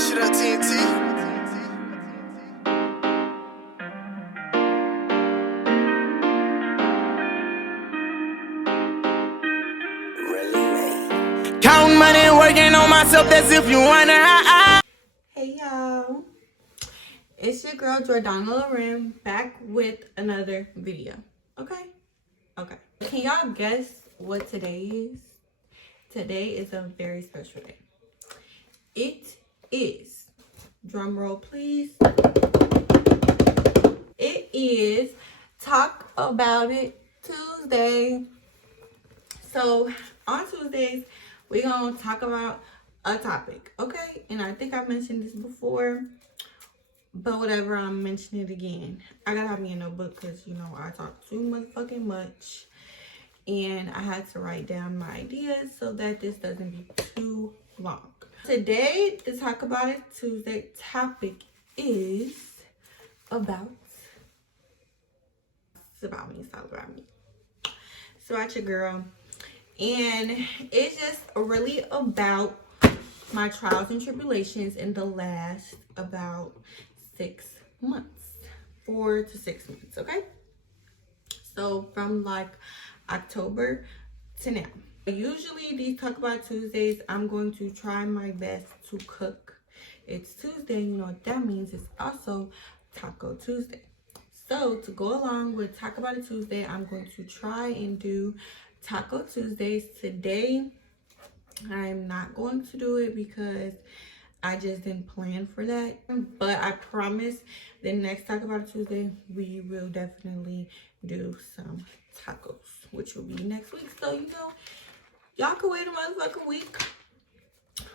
shit up, TNT. Counting money and working on myself, that's if you wonder how I. Hey y'all, it's your girl Jordana Loren back with another video. Okay. Can y'all guess what today is? Today is a very special day. It is, drum roll please, it is Talk About It Tuesday. So on Tuesdays, we're gonna talk about a topic, okay? And I think I mentioned this before, but whatever, I'm mentioning it again. I gotta have me a notebook because, you know, I talk too motherfucking much. And I had to write down my ideas so that this doesn't be too long. Today, the Talk About It Tuesday topic is about... It's about me. It's all about me. It's about your girl. And it's just really about my trials and tribulations in the last about 6 months. 4 to 6 months, okay? So from like October to now. Usually these Talk About Tuesdays, I'm going to try my best to cook. It's Tuesday, you know what that means. It's also Taco Tuesday. So to go along with Talk About It Tuesday, I'm going to try and do Taco Tuesdays. Today, I'm not going to do it because I just didn't plan for that. But I promise the next Talk About It Tuesday, we will definitely do some tacos, which will be next week. So, you know, y'all can wait a motherfucking week.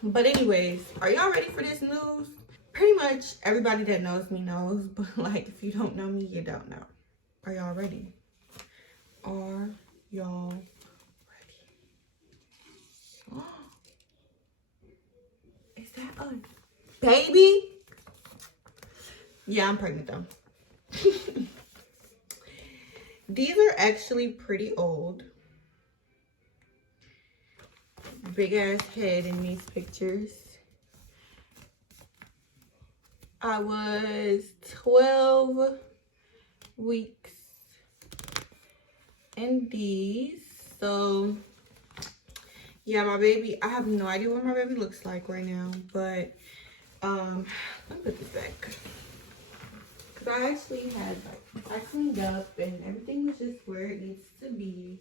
But anyways, are y'all ready for this news? Pretty much everybody that knows me knows, but like if you don't know me, you don't know. Are y'all ready? Are y'all ready? Is that a baby? Yeah, I'm pregnant though. These are actually pretty old. Big ass head in these pictures. I was 12 weeks in these. So yeah, my baby, I have no idea what my baby looks like right now, but let me put this back. Cause I actually had I cleaned up and everything was just where it needs to be.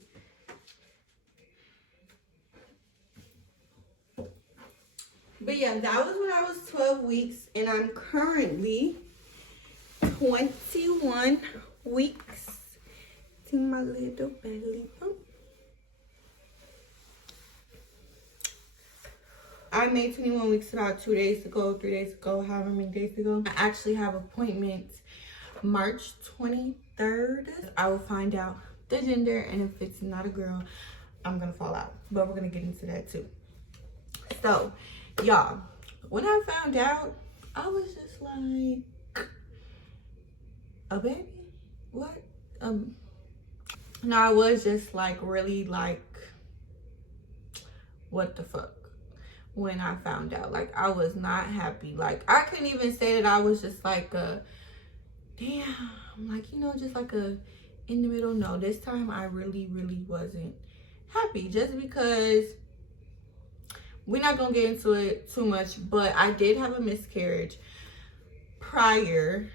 But yeah, that was when I was 12 weeks and I'm currently 21 weeks. See my little belly bump. I made 21 weeks about 2 days ago, 3 days ago, however many days ago. I actually have appointments March 23rd. I will find out the gender, and if it's not a girl, I'm gonna fall out. But we're gonna get into that too. So, y'all, when I found out, I was just like, a baby? What? No, I was just like really like, what the fuck? When I found out, like, I was not happy. Like, I couldn't even say that I was just like a, damn, like, you know, just like a in the middle. No, this time I really wasn't happy, just because we're not gonna get into it too much, but I did have a miscarriage prior.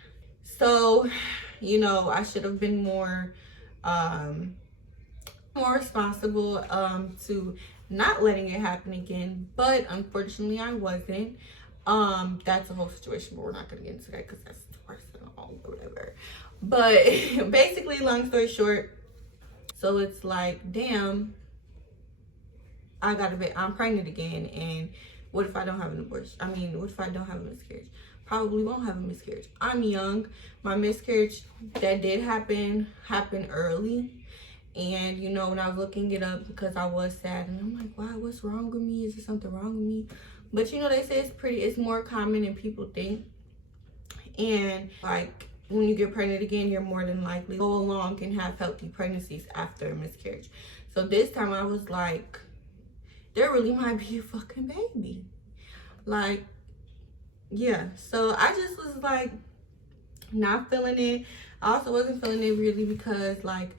So, you know, I should have been more responsible to not letting it happen again, but unfortunately I wasn't. That's a whole situation, but we're not gonna get into that because that's personal or whatever. But basically, long story short, so it's like, damn, I'm pregnant again, and what if I don't have an abortion? I mean, what if I don't have a miscarriage? Probably won't have a miscarriage. I'm young. My miscarriage that did happen happened early. And, you know, when I was looking it up, because I was sad, and I'm like, wow, what's wrong with me? Is there something wrong with me? But, you know, they say it's more common than people think. And, like, when you get pregnant again, you're more than likely to go along and have healthy pregnancies after a miscarriage. So this time I was like, there really might be a fucking baby. Like, yeah, so I just was like not feeling it. I also wasn't feeling it really because like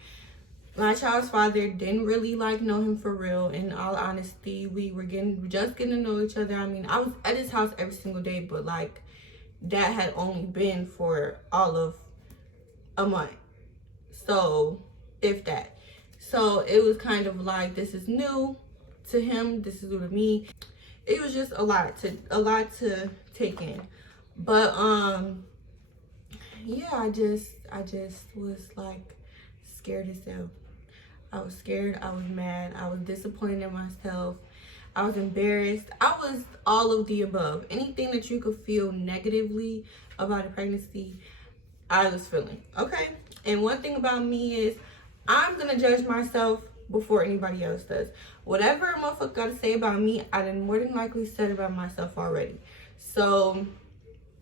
my child's father didn't really like know him for real. In all honesty, we were just getting to know each other. I mean, I was at his house every single day, but like that had only been for all of a month. So if that. So it was kind of like, this is new to him, this is new to me. It was just a lot to take in. But yeah, I just was like scared as hell. I was scared, I was mad, I was disappointed in myself, I was embarrassed. I was all of the above. Anything that you could feel negatively about a pregnancy, I was feeling, okay? And one thing about me is I'm gonna judge myself before anybody else does. Whatever a motherfucker gotta say about me, I done more than likely said about myself already. So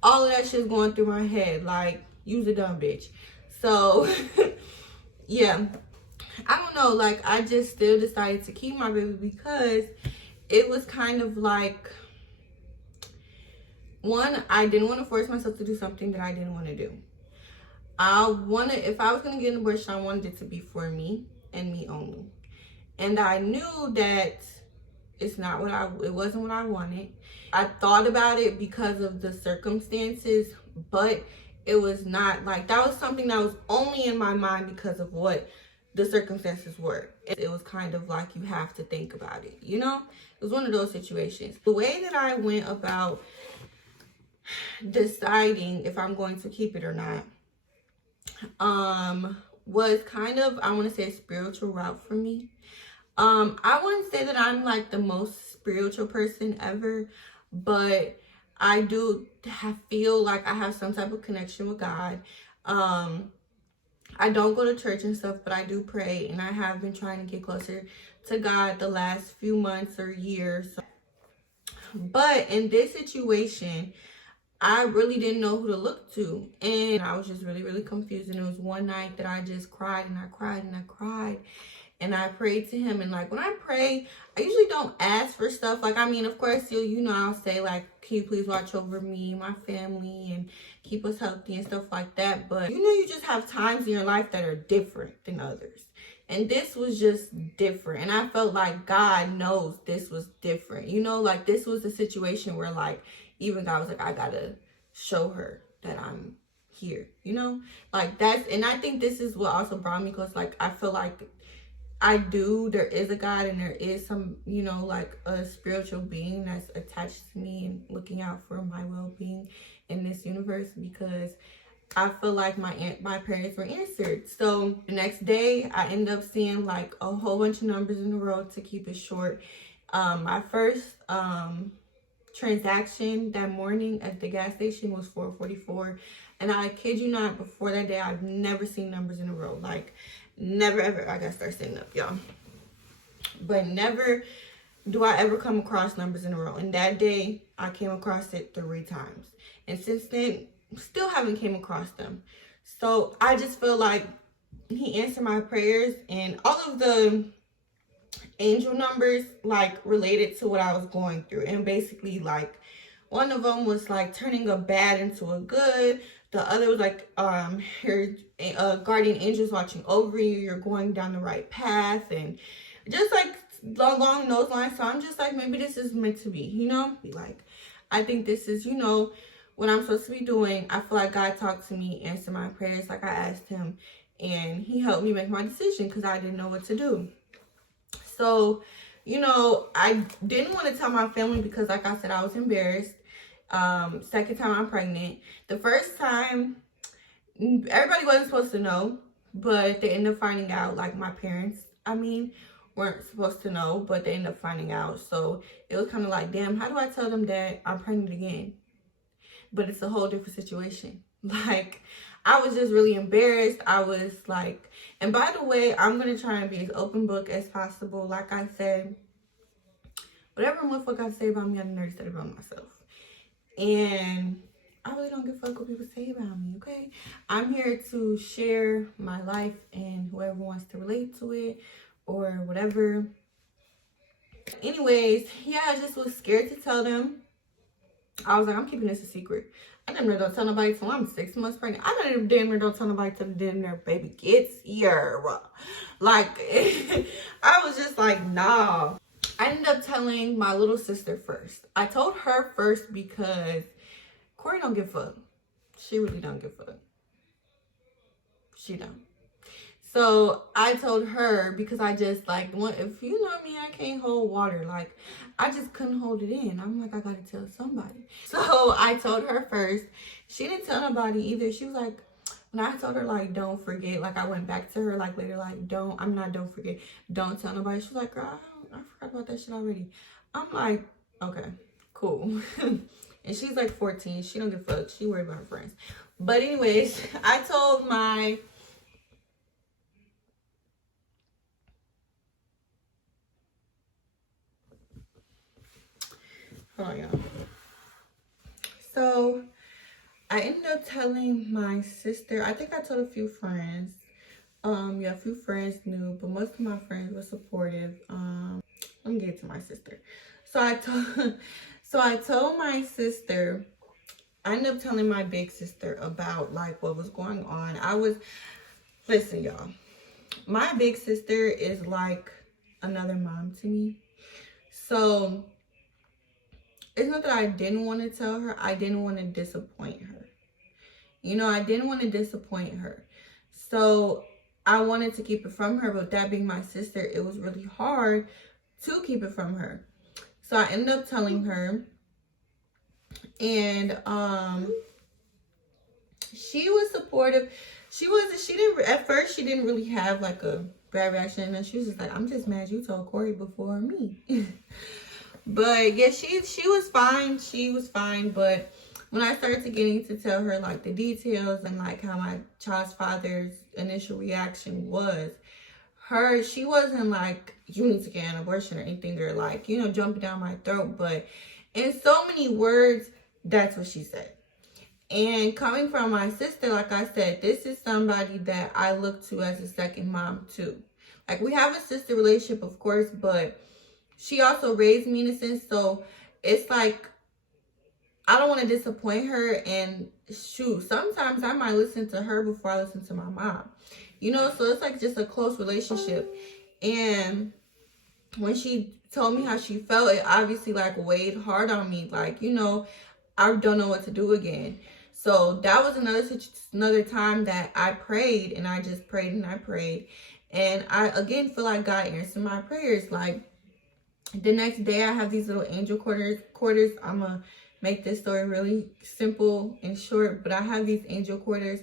all of that shit's going through my head, like, you's a dumb bitch. So yeah, I don't know, like, I just still decided to keep my baby because it was kind of like, one, I didn't want to force myself to do something that I didn't want to do. If I was going to get an abortion, I wanted it to be for me and me only. And I knew that it wasn't what I wanted. I thought about it because of the circumstances, but it was not like, that was something that was only in my mind because of what the circumstances were. It was kind of like, you have to think about it, you know? It was one of those situations. The way that I went about deciding if I'm going to keep it or not, was kind of, I want to say, a spiritual route for me. I wouldn't say that I'm like the most spiritual person ever, but I do feel like I have some type of connection with God. I don't go to church and stuff, but I do pray, and I have been trying to get closer to God the last few months or years. But in this situation, I really didn't know who to look to, and I was just really, really confused. And it was one night that I just cried and I cried and I cried, and I prayed to him. And like, when I pray, I usually don't ask for stuff. Like, I mean, of course, I'll say like, can you please watch over me, my family, and keep us healthy and stuff like that. But you just have times in your life that are different than others. And this was just different. And I felt like God knows this was different. Like, this was a situation where like, even God was like, I gotta show her that I'm here, like and I think this is what also brought me, because like, I feel like there is a God, and there is some, like a spiritual being that's attached to me and looking out for my well-being in this universe, because I feel like my parents were answered. So the next day I ended up seeing like a whole bunch of numbers in a row, to keep it short. My first transaction that morning at the gas station was 444, and I kid you not, before that day I've never seen numbers in a row. Like, never ever. I gotta start setting up, y'all. But never do I ever come across numbers in a row. And that day I came across it 3 times, and since then still haven't came across them. So I just feel like he answered my prayers, and all of the angel numbers like related to what I was going through. And basically, like, one of them was like turning a bad into a good. The other was like your guardian angels watching over you, you're going down the right path, and just like along those lines. So I'm just like, maybe this is meant to be, like, I think this is what I'm supposed to be doing. I feel like God talked to me, answered my prayers like I asked him, and he helped me make my decision because I didn't know what to do. So, I didn't want to tell my family because, like I said, I was embarrassed. Second time I'm pregnant. The first time, everybody wasn't supposed to know, but they ended up finding out. Like, my parents, weren't supposed to know, but they ended up finding out. So it was kind of like, damn, how do I tell them that I'm pregnant again? But it's a whole different situation. Like, I was just really embarrassed. I was like, and by the way, I'm going to try and be as open book as possible. Like I said, whatever motherfucker I say about me, I never said about myself. And I really don't give a fuck what people say about me, okay? I'm here to share my life, and whoever wants to relate to it or whatever. Anyways, yeah, I just was scared to tell them. I was like, I'm keeping this a secret. I damn near don't tell nobody till I'm 6 months pregnant. I damn near don't tell nobody till the damn near baby gets here. Like, I was just like, nah. I ended up telling my little sister first. I told her first because Corey don't give a fuck. She really don't give a fuck. She don't. So I told her because I just like, if you know me, I can't hold water. Like, I just couldn't hold it in. I'm like, I gotta tell somebody. So I told her first. She didn't tell nobody either. She was like, when I told her, like, don't forget, like, I went back to her, like, later, like, don't forget, don't tell nobody. She was like, girl, I forgot about that shit already. I'm like, okay, cool. And she's like 14. She don't give a fuck. She worried about her friends. But anyways, I told my... Hold on, y'all. So, I ended up telling my sister. I think I told a few friends. Yeah, a few friends knew, but most of my friends were supportive. Let me get to my sister. So I told my sister. I ended up telling my big sister about like what was going on. Listen, y'all. My big sister is like another mom to me. So it's not that I didn't want to tell her. I didn't want to disappoint her. You know, I didn't want to disappoint her. So I wanted to keep it from her, but that being my sister, it was really hard to keep it from her. So I ended up telling her, and she was supportive. At first she didn't really have like a bad reaction, and she was just like, I'm just mad you told Corey before me. But yeah, she was fine. She was fine, but when I started getting to tell her like the details and like how my child's father's initial reaction was, she wasn't like, you need to get an abortion or anything, or like, you know, jumping down my throat. But in so many words, that's what she said. And coming from my sister, like I said, this is somebody that I look to as a second mom too. Like, we have a sister relationship, of course, but she also raised me in a sense. So it's like, I don't want to disappoint her, and shoot, sometimes I might listen to her before I listen to my mom. You know, so it's like just a close relationship. And when she told me how she felt, it obviously like weighed hard on me. Like, you know, I don't know what to do again. So that was another time that I prayed, and I just prayed and I prayed. And I again feel like God answered my prayers. Like, the next day I have these little angel quarters. I'm gonna make this story really simple and short, but I have these angel quarters,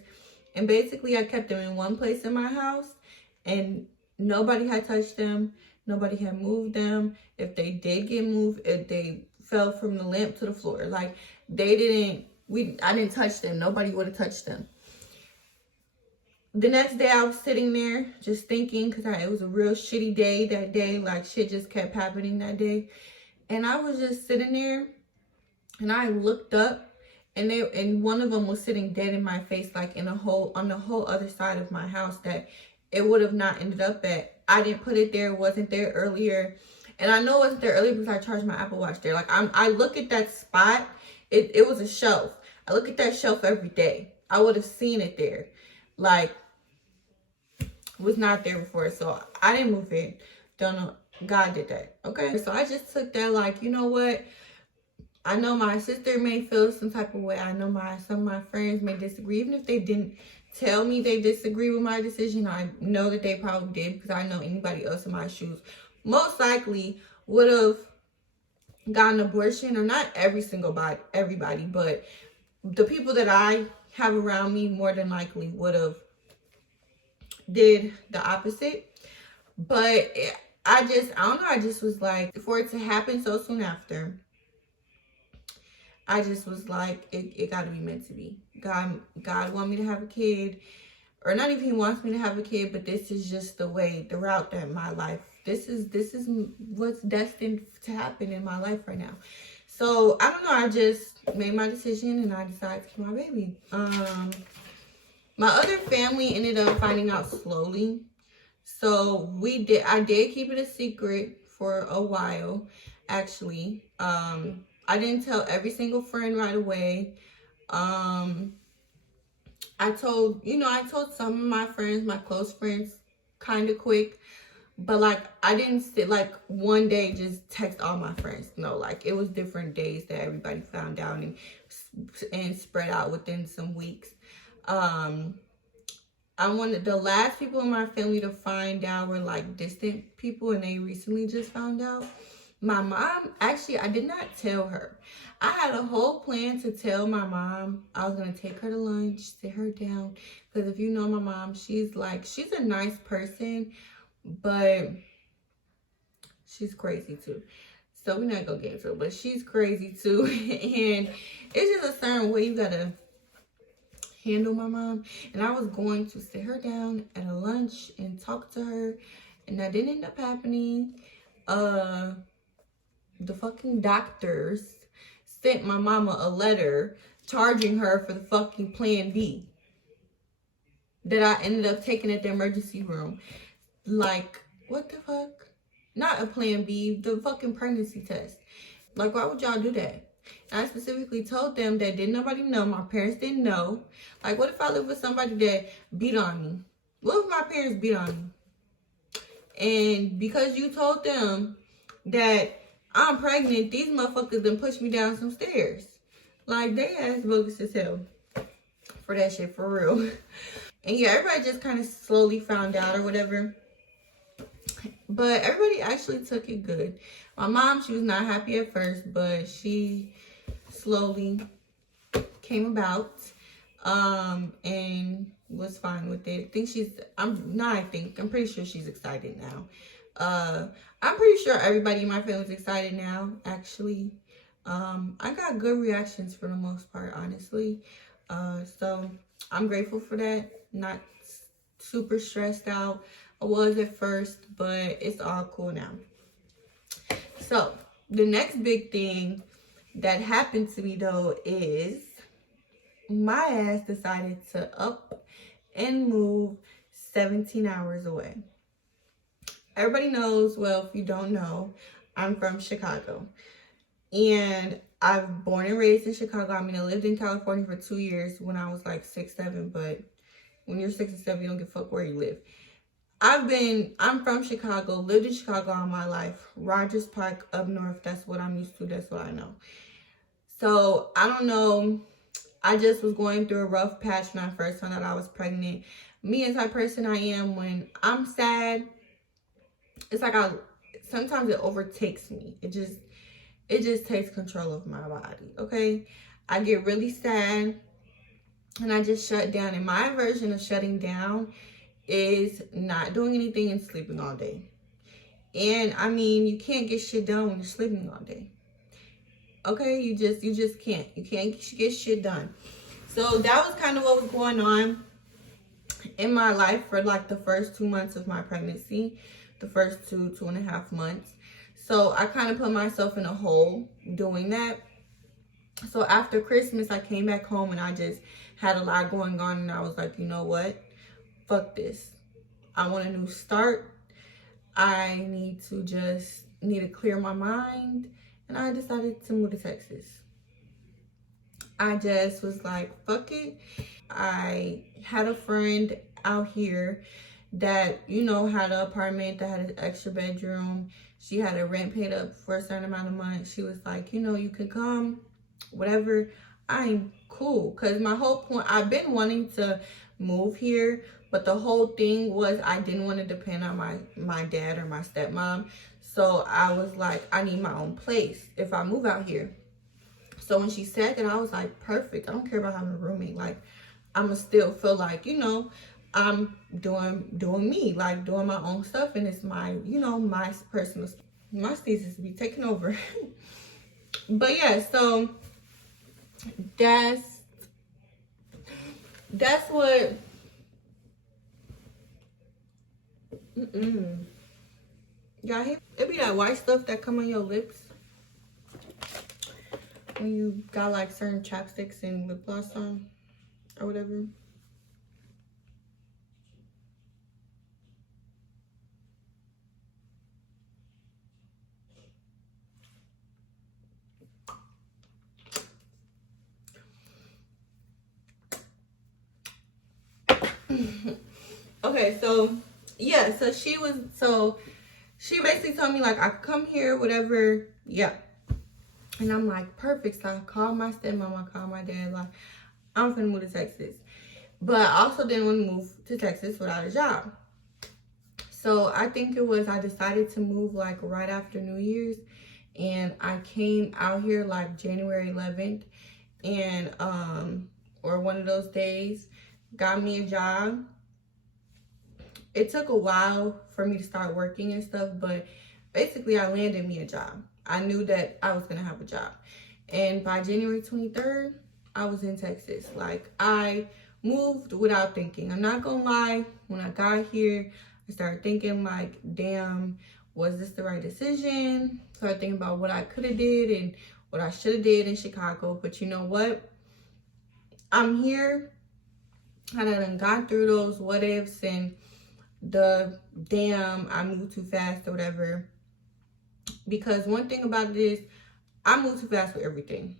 and basically I kept them in one place in my house, and nobody had touched them. Nobody had moved them. If they did get moved, if they fell from the lamp to the floor, like I didn't touch them. Nobody would have touched them. The next day I was sitting there just thinking, because it was a real shitty day that day. Like, shit just kept happening that day. And I was just sitting there, and I looked up, and one of them was sitting dead in my face, like on the whole other side of my house that it would have not ended up at. I didn't put it there. It wasn't there earlier. And I know it wasn't there earlier because I charged my Apple Watch there. Like, I look at that spot. It was a shelf. I look at that shelf every day. I would have seen it there. Like, was not there before, so I didn't move it. Don't know. God did that. Okay, so I just took that like, you know what? I know my sister may feel some type of way. I know some of my friends may disagree. Even if they didn't tell me they disagree with my decision, I know that they probably did, because I know anybody else in my shoes most likely would have gotten an abortion. Or not everybody, but the people that I have around me more than likely would have did the opposite. But I don't know, I just was like, for it to happen so soon after, I just was like, it gotta be meant to be. God want me to have a kid, or not even he wants me to have a kid, but this is just the route that my life, this is what's destined to happen in my life right now. So I don't know, I just made my decision, and I decided to keep my baby. My other family ended up finding out slowly. So I did keep it a secret for a while, actually. I didn't tell every single friend right away. I told, I told some of my friends, my close friends, kind of quick. But like, I didn't sit like one day just text all my friends. No, like it was different days that everybody found out, and spread out within some weeks. I wanted the last people in my family to find out were like distant people, and they recently just found out. My mom, actually, I did not tell her. I had a whole plan to tell my mom. I was gonna take her to lunch, sit her down, because if you know my mom, she's a nice person, but she's crazy too. So we're not gonna get into it, but she's crazy too. And it's just a certain way you gotta handle my mom. And I was going to sit her down at a lunch and talk to her, and that didn't end up happening. The fucking doctors sent my mama a letter charging her for the fucking plan B that I ended up taking at the emergency room. Like, what the fuck? Not a plan B, the fucking pregnancy test. Like, why would y'all do that? And I specifically told them that didn't nobody know. My parents didn't know. Like, what if I live with somebody that beat on me? What if my parents beat on me? And because you told them that I'm pregnant, these motherfuckers done pushed me down some stairs. Like, they ass bogus as hell for that shit, for real. And yeah, everybody just kind of slowly found out or whatever. But everybody actually took it good. My mom, she was not happy at first, but she slowly came about and was fine with it. I'm pretty sure she's excited now. I'm pretty sure everybody in my family is excited now, actually. I got good reactions for the most part, honestly. So I'm grateful for that. Not super stressed out. I was at first, but it's all cool now. So the next big thing that happened to me though is my ass decided to up and move 17 hours away. Everybody knows, well, if you don't know, I'm from Chicago. And I've born and raised in Chicago. I mean, I lived in California for 2 years when I was like 6, 7, but when you're 6 and 7, you don't give a fuck where you live. I'm from Chicago, lived in Chicago all my life. Rogers Park up north, that's what I'm used to, that's what I know. So, I don't know, I just was going through a rough patch when I first found out I was pregnant. Me as the type of person I am, when I'm sad, it's like sometimes it overtakes me. It just takes control of my body, okay? I get really sad and I just shut down. And my version of shutting down is not doing anything and sleeping all day. And I mean, you can't get shit done when you're sleeping all day. Okay, you just can't. You can't get shit done. So that was kind of what was going on in my life for like the first 2 months of my pregnancy, the first 2.5 months. So I kind of put myself in a hole doing that. So after Christmas, I came back home and I just had a lot going on, and I was like, you know what? Fuck this. I want a new start. I need to clear my mind. And I decided to move to Texas. I just was like, fuck it. I had a friend out here that, had an apartment that had an extra bedroom. She had her rent paid up for a certain amount of months. She was like, you can come, whatever. I'm cool. Because my whole point, I've been wanting to move here, but the whole thing was I didn't want to depend on my dad or my stepmom. So I was like, I need my own place if I move out here. So when she said that, I was like, perfect. I don't care about having a roommate. Like, I'ma still feel like, I'm doing me, like doing my own stuff, and it's my, my personal, my thesis to be taken over. But yeah, so that's what. Y'all, it be that white stuff that come on your lips when you got like certain chapsticks and lip gloss on or whatever. Okay, so yeah, so she basically told me like I could come here, whatever. Yeah. And I'm like, perfect. So I called my stepmom, I called my dad, like, I'm gonna move to Texas. But I also didn't want to move to Texas without a job. So I think it was, I decided to move like right after New Year's. And I came out here like January 11th. And, or one of those days, got me a job. It took a while for me to start working and stuff, but basically I landed me a job. I knew that I was going to have a job. And by January 23rd, I was in Texas. Like, I moved without thinking. I'm not going to lie. When I got here, I started thinking like, damn, was this the right decision? Started thinking about what I could have did and what I should have did in Chicago. But you know what? I'm here. I done got through those what ifs and the damn I moved too fast or whatever. Because one thing about it is I move too fast with everything.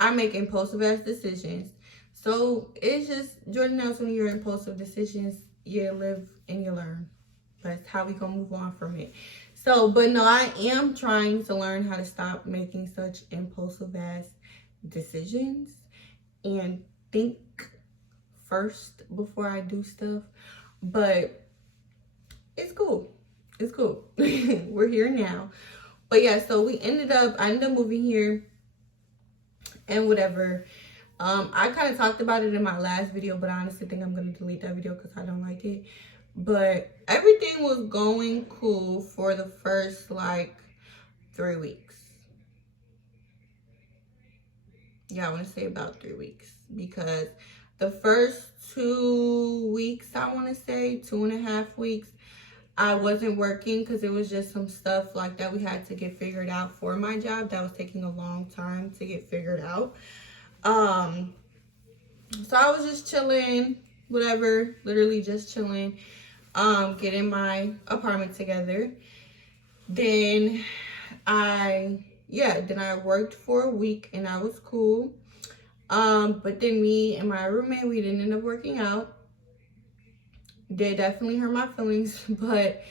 I make impulsive ass decisions. So it's just, Jordan knows when you're impulsive decisions, you live and you learn. That's how we gonna move on from it. So, but no, I am trying to learn how to stop making such impulsive ass decisions and think first before I do stuff. But it's cool. It's cool. We're here now. But yeah, so I ended up moving here and whatever. I kind of talked about it in my last video, but I honestly think I'm going to delete that video because I don't like it. But everything was going cool for the first like 3 weeks. Yeah, I want to say about 3 weeks, because the first 2 weeks, I want to say 2.5 weeks, I wasn't working because it was just some stuff like that we had to get figured out for my job that was taking a long time to get figured out. So I was just chilling, whatever, literally just chilling, getting my apartment together. Then I worked for a week and I was cool. But then me and my roommate, we didn't end up working out. They definitely hurt my feelings, but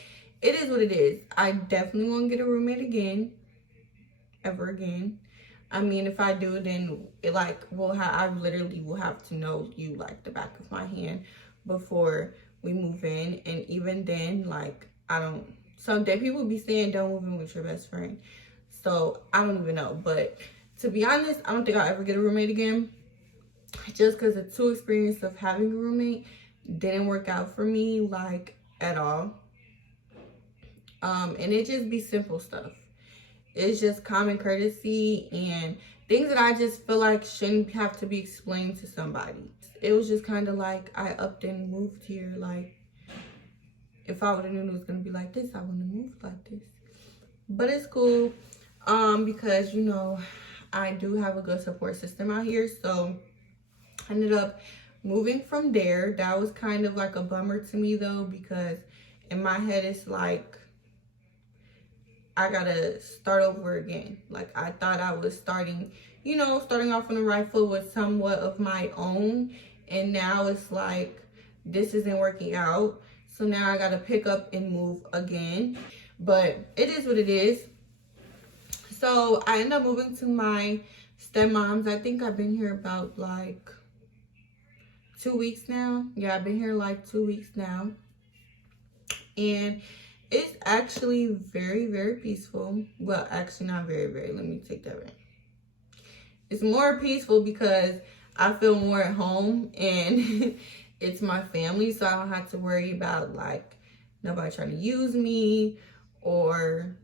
it is what it is. I definitely won't get a roommate again, ever again. I mean, if I do, then it like I literally will have to know you like the back of my hand before we move in. And even then, like, someday people be saying don't move in with your best friend. So I don't even know. But to be honest, I don't think I'll ever get a roommate again. Just because the 2 experience of having a roommate didn't work out for me, like, at all. And it just be simple stuff. It's just common courtesy and things that I just feel like shouldn't have to be explained to somebody. It was just kind of like I upped and moved here. Like, if I would have known it was going to be like this, I wouldn't have moved like this. But it's cool, because, you know, I do have a good support system out here. So I ended up moving from there. That was kind of like a bummer to me, though, because in my head it's like I gotta start over again. Like, I thought I was starting off on the right foot with somewhat of my own, and now it's like this isn't working out, so now I gotta pick up and move again. But it is what it is. So I ended up moving to my stepmom's. I think I've been here about like 2 weeks now. Yeah, I've been here like 2 weeks now. And it's actually very, very peaceful. Well, actually not very, very. Let me take that back. It's more peaceful because I feel more at home and it's my family. So I don't have to worry about like nobody trying to use me or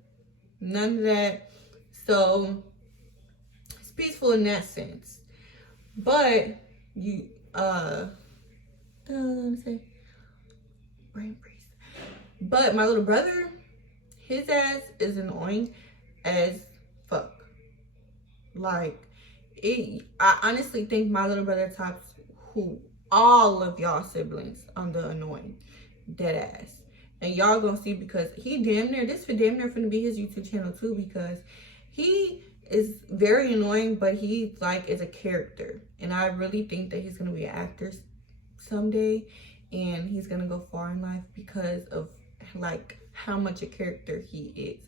none of that. So it's peaceful in that sense. But brain freeze. But my little brother, his ass is annoying as fuck. Like, I honestly think my little brother tops all of y'all siblings on the annoying. Dead ass. And y'all gonna see, because he damn near finna be his YouTube channel too, because he is very annoying, but he like is a character. And I really think that he's gonna be an actor someday. and he's gonna go far in life because of like how much a character he is.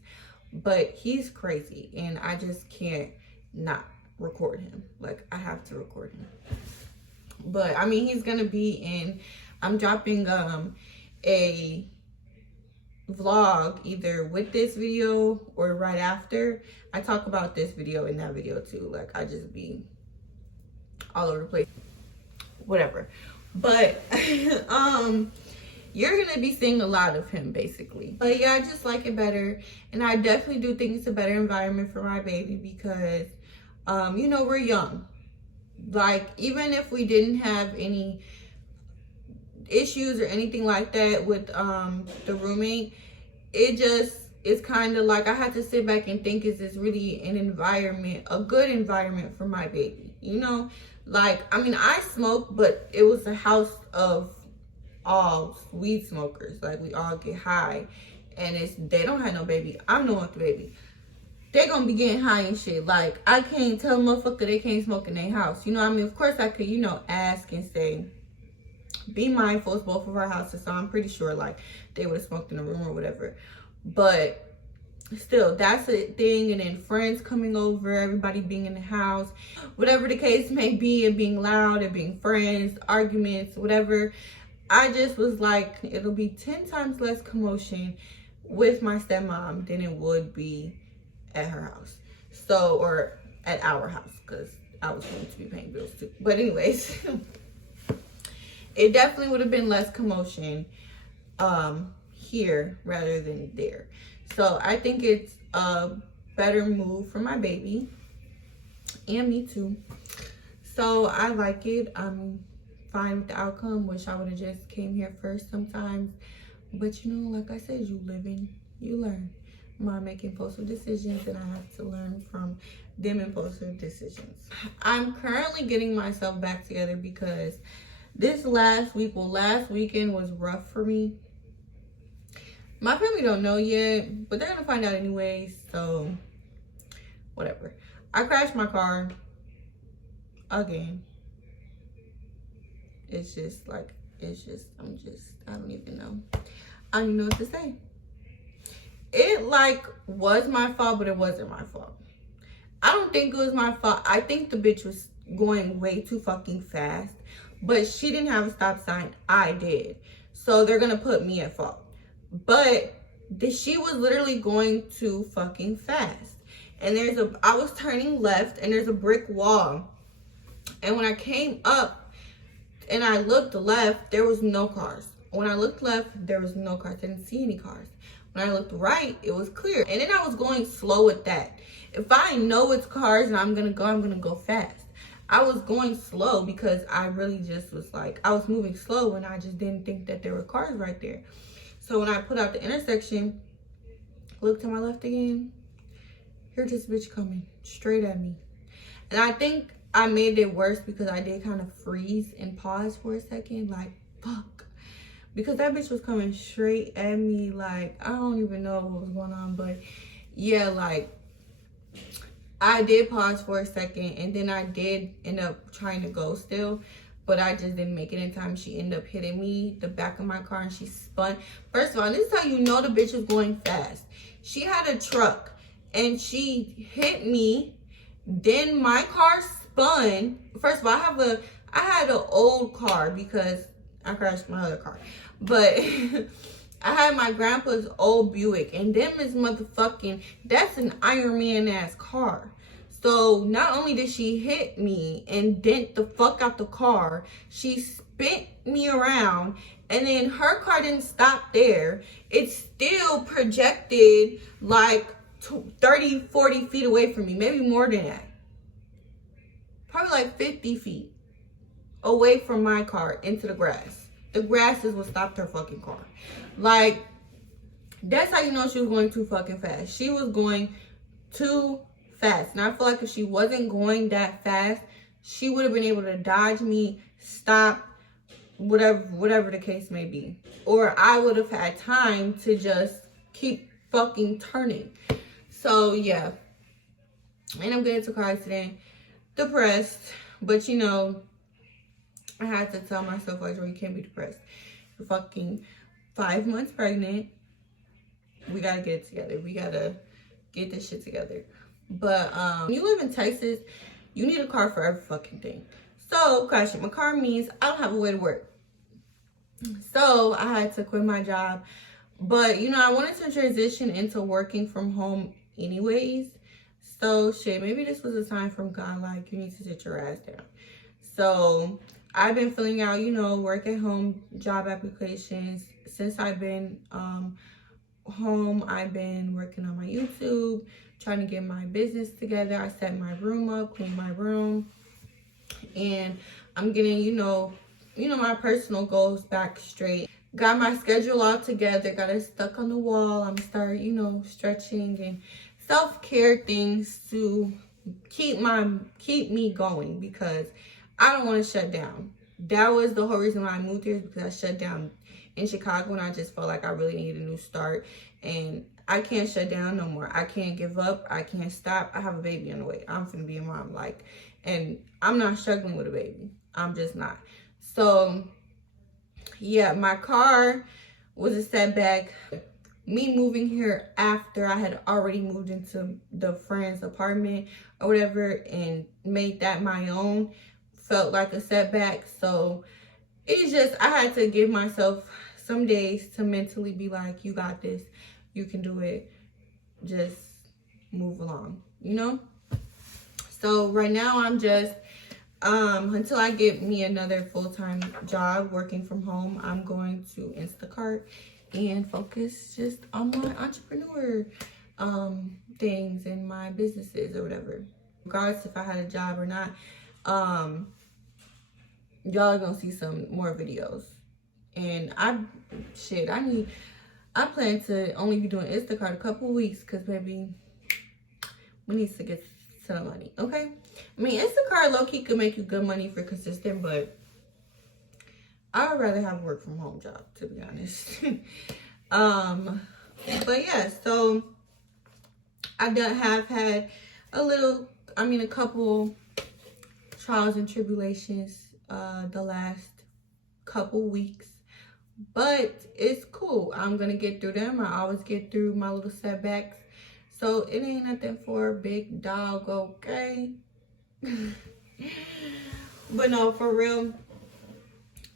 But he's crazy, and I just can't not record him. Like, I have to record him. But I mean, he's gonna be in, I'm dropping a vlog either with this video or right after. I talk about this video in that video too. Like, I just be all over the place, whatever. But you're gonna be seeing a lot of him basically. But yeah, I just like it better, and I definitely do think it's a better environment for my baby because you know, we're young. Like, even if we didn't have any issues or anything like that with the roommate, it's kind of like I had to sit back and think, is this really an environment, a good environment for my baby? You know, like, I mean, I smoke, but it was a house of all weed smokers. Like, we all get high, and they don't have no baby. I'm the one with the baby. They gonna be getting high and shit. Like, I can't tell a motherfucker they can't smoke in their house. You know what I mean? Of course I could, you know, ask and say, be mindful. It's both of our houses, so I'm pretty sure like they would have smoked in the room or whatever. But still, that's a thing. And then friends coming over, everybody being in the house, whatever the case may be, and being loud and being friends, arguments, whatever. I just was like, it'll be 10 times less commotion with my stepmom than it would be at her house. So, or at our house, because I was going to be paying bills too. But anyways, it definitely would have been less commotion here rather than there. So I think it's a better move for my baby and me too. So I like it. I'm fine with the outcome. Wish I would have just came here first sometimes. But you know, like I said, you live and you learn. I'm making impulsive decisions, and I have to learn from them impulsive decisions. I'm currently getting myself back together because this last weekend was rough for me. My family don't know yet, but they're gonna find out anyway, so whatever. I crashed my car again. It's just like, I don't even know. I don't even know what to say. It like was my fault, but it wasn't my fault. I don't think it was my fault. I think the bitch was going way too fucking fast, but she didn't have a stop sign. I did. So they're gonna put me at fault. But she was literally going too fucking fast. And I was turning left, and there's a brick wall. And when I came up and I looked left, there was no cars. When I looked left, there was no cars. I didn't see any cars. When I looked right, it was clear. And then I was going slow at that. If I know it's cars and I'm gonna go fast. I was going slow because I really just was like, I was moving slow and I just didn't think that there were cars right there. So when I put out the intersection, look to my left again, here's this bitch coming straight at me. And I think I made it worse because I did kind of freeze and pause for a second, like, fuck. Because that bitch was coming straight at me, like, I don't even know what was going on. But yeah, like, I did pause for a second, and then I did end up trying to go still, but I just didn't make it in time. She ended up hitting me, the back of my car, and she spun. First of all, this is how you know the bitch was going fast. She had a truck, and she hit me, then my car spun. First of all, I had an old car because I crashed my other car. But I had my grandpa's old Buick, and them is motherfucking, that's an Iron Man ass car. So not only did she hit me and dent the fuck out the car, she spin me around, and then her car didn't stop there. It still projected like 30, 40 feet away from me, maybe more than that. Probably like 50 feet away from my car into the grass. The grass is what stopped her fucking car. Like, that's how you know she was going too fucking fast. She was going too fast. And I feel like if she wasn't going that fast, she would have been able to dodge me, stop, whatever the case may be. Or I would have had time to just keep fucking turning. So, yeah. And I'm getting into a car accident. Depressed. But, you know, I had to tell myself, like, you can't be depressed. fucking 5 months pregnant. We gotta get it together. We gotta get this shit together. But when you live in Texas, you need a car for every fucking thing. So, question, my car means I don't have a way to work. So I had to quit my job. But, you know, I wanted to transition into working from home anyways. So, shit, maybe this was a sign from God, like, you need to sit your ass down. So, I've been filling out, you know, work at home job applications. Since I've been home, I've been working on my YouTube, trying to get my business together. I set my room up, clean my room, and I'm getting, you know, my personal goals back straight. Got my schedule all together, got it stuck on the wall. I'm start, you know, stretching and self-care things to keep me going, because I don't want to shut down. That was the whole reason why I moved here, is because I shut down in Chicago and I just felt like I really needed a new start, and I can't shut down no more. I can't give up. I can't stop. I have a baby on the way. I'm finna be a mom, like, and I'm not struggling with a baby. I'm just not. So yeah, my car was a setback. Me moving here after I had already moved into the friend's apartment or whatever and made that my own felt like a setback. So it's just, I had to give myself some days to mentally be like, you got this, you can do it, just move along, you know? So right now I'm just, until I get me another full-time job working from home, I'm going to Instacart and focus just on my entrepreneur things and my businesses or whatever. Regardless if I had a job or not, y'all are gonna see some more videos. And I plan to only be doing Instacart a couple weeks, because baby, we need to get some money, okay? I mean, Instacart low-key could make you good money if you're consistent, but I would rather have a work from home job, to be honest. But yeah, so I have had a couple trials and tribulations the last couple weeks, but it's cool. I'm gonna get through them. I always get through my little setbacks, so it ain't nothing for a big dog, okay? But no, for real,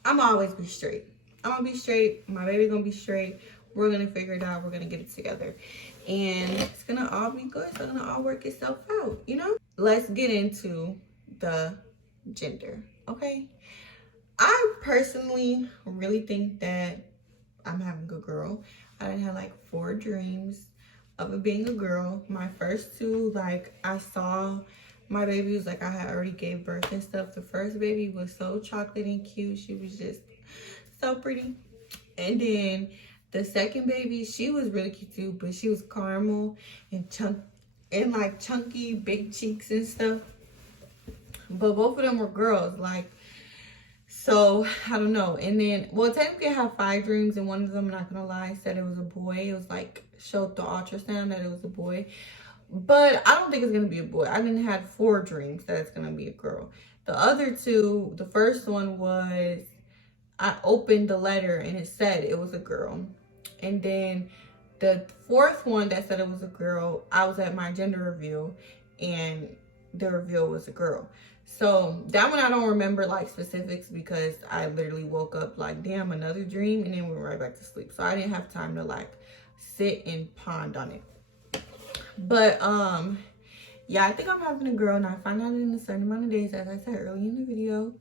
I'm always be straight. I'm gonna be straight. My baby gonna be straight. We're gonna figure it out. We're gonna get it together, and it's gonna all be good. It's gonna all work itself out, you know? Let's get into the gender, okay? I personally really think that I'm having a girl. I done had like 4 dreams of it being a girl. My first 2, like, I saw my baby was like, I had already gave birth and stuff. The first baby was so chocolate and cute. She was just so pretty. And then the second baby, she was really cute too, but she was caramel and like chunky big cheeks and stuff. But both of them were girls, like, so I don't know. And then, well, technically I have 5 dreams, and one of them, I'm not gonna lie, said it was a boy. It was like, showed the ultrasound that it was a boy. But I don't think it's gonna be a boy. I didn't have 4 dreams that it's gonna be a girl. The other 2, the first one was, I opened the letter and it said it was a girl. And then the 4th one that said it was a girl, I was at my gender reveal and the reveal was a girl. So that one I don't remember like specifics, because I literally woke up like, damn, another dream, and then went right back to sleep. So I didn't have time to like sit and pond on it. But yeah, I think I'm having a girl, and I find out in a certain amount of days, as I said earlier in the video.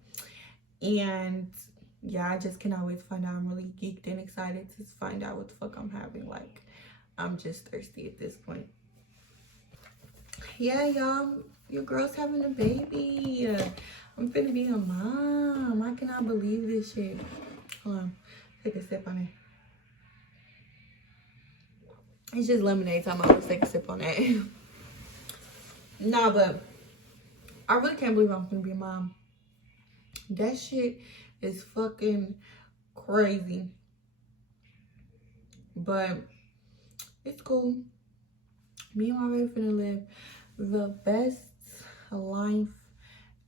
And yeah, I just cannot wait to find out. I'm really geeked and excited to find out what the fuck I'm having. Like, I'm just thirsty at this point. Yeah, y'all, your girl's having a baby. I'm finna be a mom. I cannot believe this shit. Hold on, take a sip on it. It's just lemonade time. I'll take a sip on that. Nah, but I really can't believe I'm gonna be a mom. That shit is fucking crazy. But it's cool. Me and my baby finna live the best life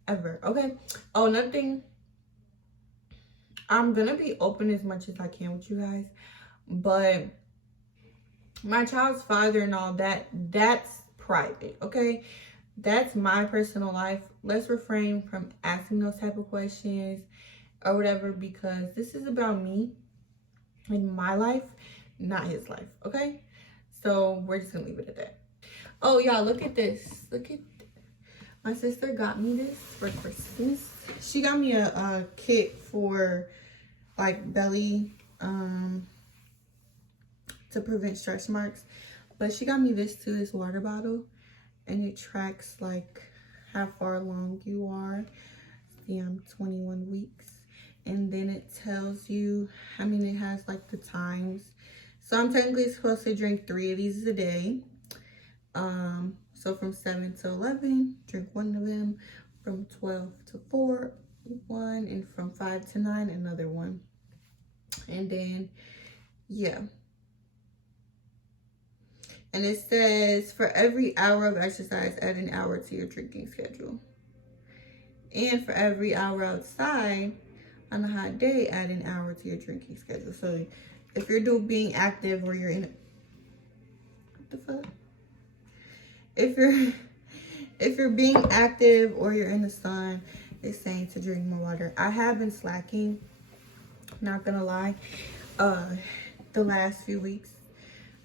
ever. Okay. Oh, another thing. I'm gonna be open as much as I can with you guys, but my child's father and all that, that's private, okay? That's my personal life. Let's refrain from asking those type of questions or whatever, because this is about me and my life, not his life, okay? So we're just gonna leave it at that. Oh, y'all, look at this. Look at my sister got me this for Christmas. She got me a kit for like belly to prevent stretch marks, but she got me this too, this water bottle, and it tracks like how far along you are. See, I'm 21 weeks, and then it tells you, I mean, it has like the times. So I'm technically supposed to drink 3 of these a day. So from 7 to 11, drink 1 of them. From 12 to 4, 1, and from 5 to 9, another 1. And then, yeah. And it says, for every hour of exercise, add an hour to your drinking schedule. And for every hour outside on a hot day, add an hour to your drinking schedule. So if you're being active or you're in what the fuck? If you're being active or you're in the sun, it's saying to drink more water. I have been slacking, not gonna lie, the last few weeks.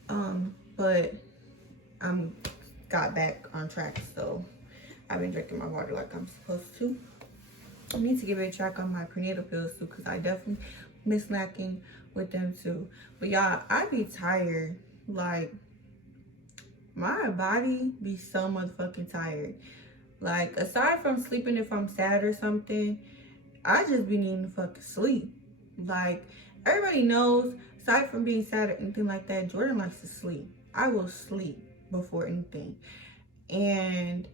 But I'm got back on track, so I've been drinking my water like I'm supposed to. I need to give it a check on my prenatal pills too, because I definitely been slacking with them too. But y'all, I be tired. Like, my body be so motherfucking tired. Like, aside from sleeping if I'm sad or something, I just be needing to fucking sleep. Like, everybody knows, aside from being sad or anything like that, Jordan likes to sleep. I will sleep before anything. And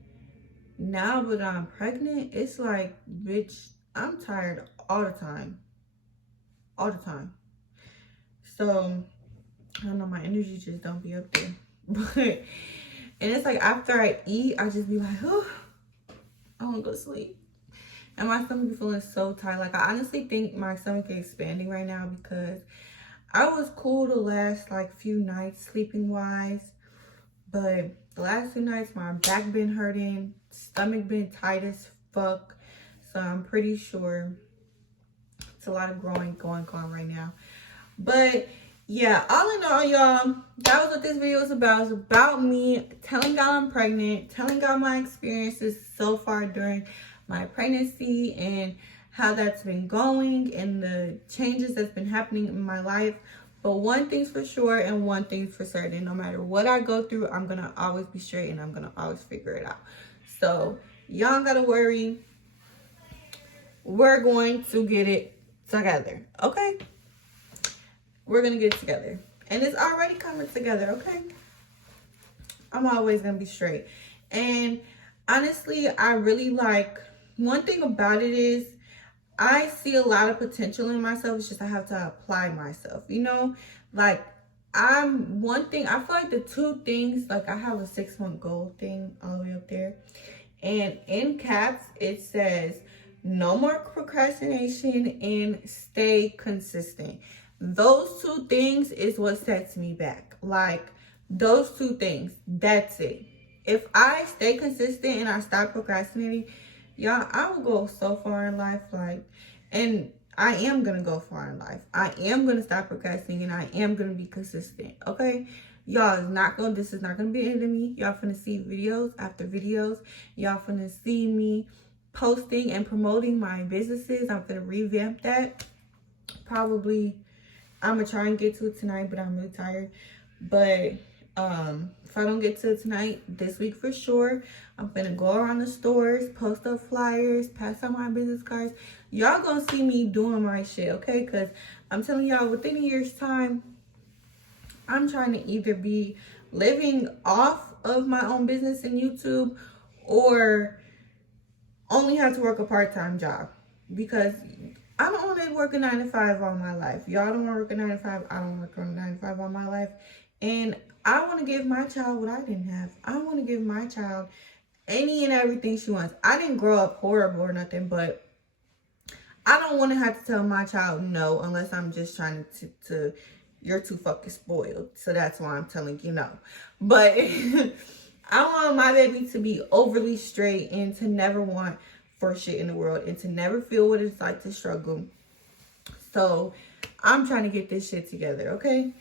now that I'm pregnant, it's like, bitch, I'm tired all the time. All the time. So, I don't know, my energy just don't be up there. But, and it's like after I eat, I just be like, oh, I want to go to sleep. And my stomach be feeling so tight. Like, I honestly think my stomach is expanding right now, because I was cool the last like few nights sleeping wise, but the last 2 nights my back been hurting, stomach been tight as fuck. So I'm pretty sure it's a lot of growing going on right now. But yeah, all in all, y'all, that was what this video was about. It's about me telling y'all I'm pregnant, telling y'all my experiences so far during my pregnancy and how that's been going and the changes that's been happening in my life. But one thing's for sure and one thing's for certain: no matter what I go through, I'm gonna always be straight and I'm gonna always figure it out. So y'all don't gotta worry. We're going to get it together, okay? We're gonna get it together, and it's already coming together, okay? I'm always gonna be straight. And honestly, I really like, one thing about it is I see a lot of potential in myself. It's just I have to apply myself, you know? Like, I feel like the 2 things, like, I have a 6-month goal thing all the way up there, and in caps it says no more procrastination and stay consistent. Those 2 things is what sets me back. Like, those 2 things, that's it. If I stay consistent and I stop procrastinating, y'all, I will go so far in life. Like, and I am gonna go far in life. I am gonna stop procrastinating and I am gonna be consistent, okay? Y'all, this is not gonna be the end of me. Y'all finna see videos after videos. Y'all finna see me posting and promoting my businesses. I'm gonna revamp that. Probably, I'm gonna try and get to it tonight, but I'm really tired. But if I don't get to it tonight, this week for sure, I'm gonna go around the stores, post up flyers, pass out my business cards. Y'all gonna see me doing my shit, okay? Because I'm telling y'all, within a year's time, I'm trying to either be living off of my own business in YouTube or only have to work a part-time job. Because I don't want to work a 9 to 5 all my life. Y'all don't want to work a 9 to 5. I don't work a 9 to 5 all my life. And I want to give my child what I didn't have. I want to give my child any and everything she wants. I didn't grow up horrible or nothing, but I don't want to have to tell my child no unless I'm just trying to you're too fucking spoiled. So that's why I'm telling you no. But I want my baby to be overly straight and to never want for shit in the world and to never feel what it's like to struggle. So I'm trying to get this shit together, okay?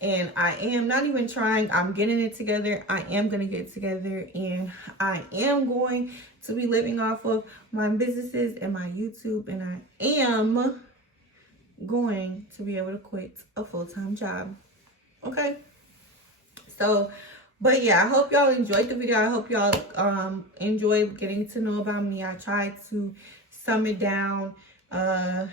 And I am not even trying. I'm getting it together. I am going to get it together. And I am going to be living off of my businesses and my YouTube. And I am going to be able to quit a full-time job. Okay? So, but yeah, I hope y'all enjoyed the video. I hope y'all enjoyed getting to know about me. I tried to sum it down. Dial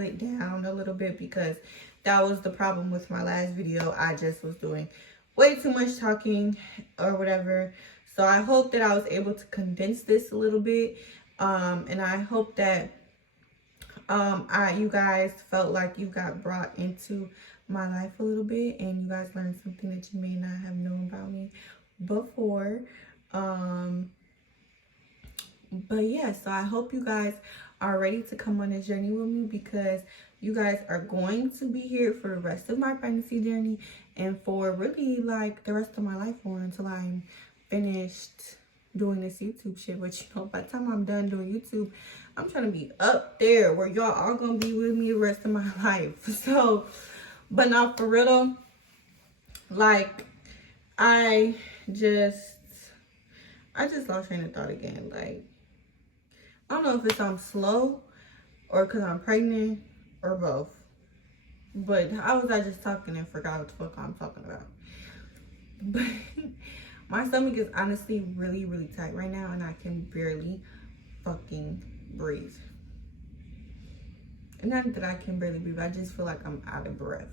it down a little bit because that was the problem with my last video. I just was doing way too much talking or whatever. So I hope that I was able to condense this a little bit. And I hope that you guys felt like you got brought into my life a little bit and you guys learned something that you may not have known about me before. But yeah, so I hope you guys are ready to come on this journey with me because you guys are going to be here for the rest of my pregnancy journey and for really like the rest of my life or until I'm finished doing this YouTube shit. But you know, by the time I'm done doing YouTube, I'm trying to be up there where y'all are gonna be with me the rest of my life. So, but not for real, like I just lost train of thought again. Like, I don't know if it's I'm slow or because I'm pregnant or both. But how was I just talking and forgot what the fuck I'm talking about? But my stomach is honestly really, really tight right now and I can barely fucking breathe. And not that I can barely breathe, I just feel like I'm out of breath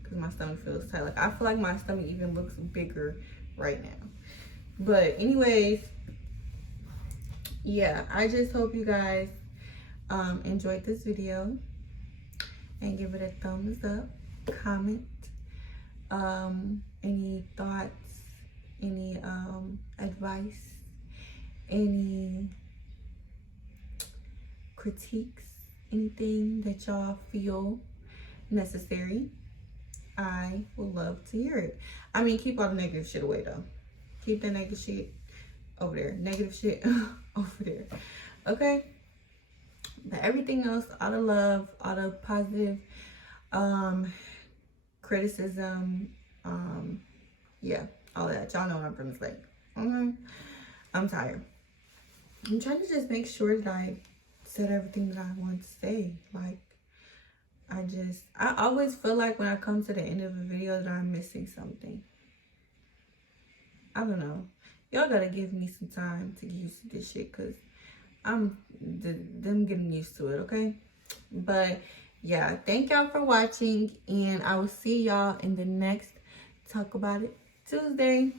because my stomach feels tight. Like I feel like my stomach even looks bigger right now. But anyways, yeah, I just hope you guys enjoyed this video and give it a thumbs up, comment, any thoughts, any advice, any critiques, anything that y'all feel necessary. I would love to hear it. I mean, keep all the negative shit away though. Keep the negative shit over there. Negative shit over there. Okay? But everything else, all the love, all the positive criticism, yeah, all that. Y'all know what I'm trying to say. Okay? I'm tired. I'm trying to just make sure that I said everything that I want to say. Like, I always feel like when I come to the end of a video that I'm missing something. I don't know. Y'all gotta give me some time to get used to this shit because I'm getting used to it, okay? But yeah, thank y'all for watching and I will see y'all in the next Talk About It Tuesday.